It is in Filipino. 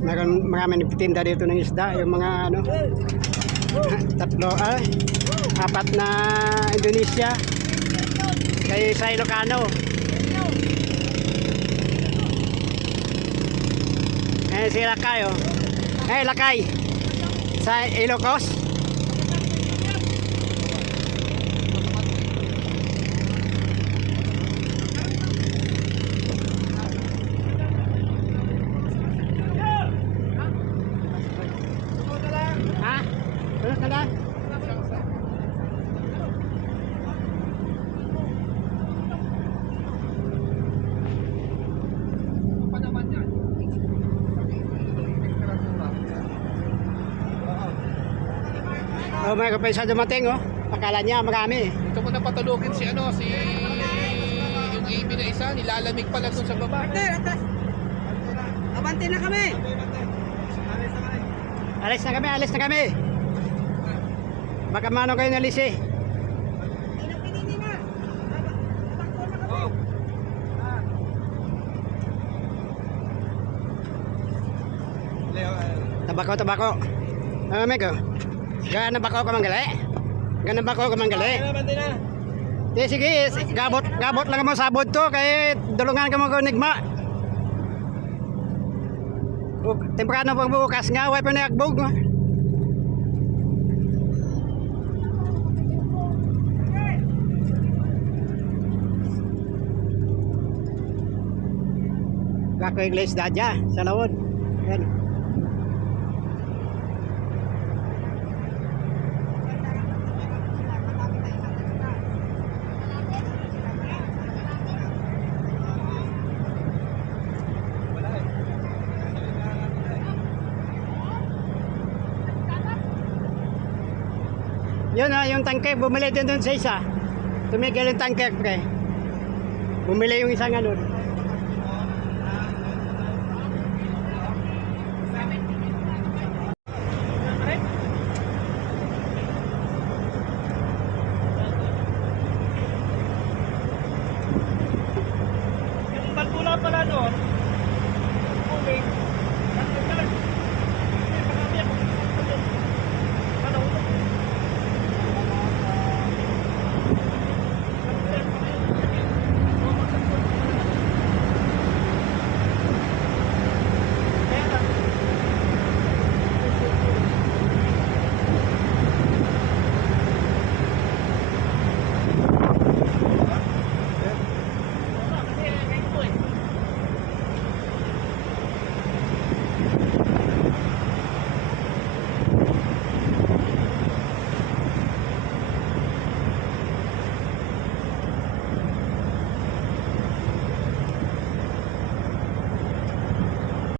Marami nagtitinda dito ng isda. Yung mga ano, apat na Indonesia. Kaya sa Ilocano. Si Lakay, oh. Lakay. Sa Ilocos. Ha? Tulog na lang. Oh, may kapaysa dumating, oh. Akala niya marami. Ito mo na patulogin si yung AB na isa, nilalamig pala dun sa baba. Abante na kami. Alis na kami. Baka mano kayo nalis eh. Pinipinin na. Takbo na kami. Tabako. Mego. Gana bako ka manggali. Sige, gabot lang mo sabod to kay dulungan ka mo ko nigma. Temprano pagbukas nga way pa naagbog. Gako iglesia dadya sa lawod. Yan. Yun yung tangke, bumili din doon sa isa. Tumigil yung tangke, pre. Bumili yung isang ano. Yung balbula pala doon. Okay.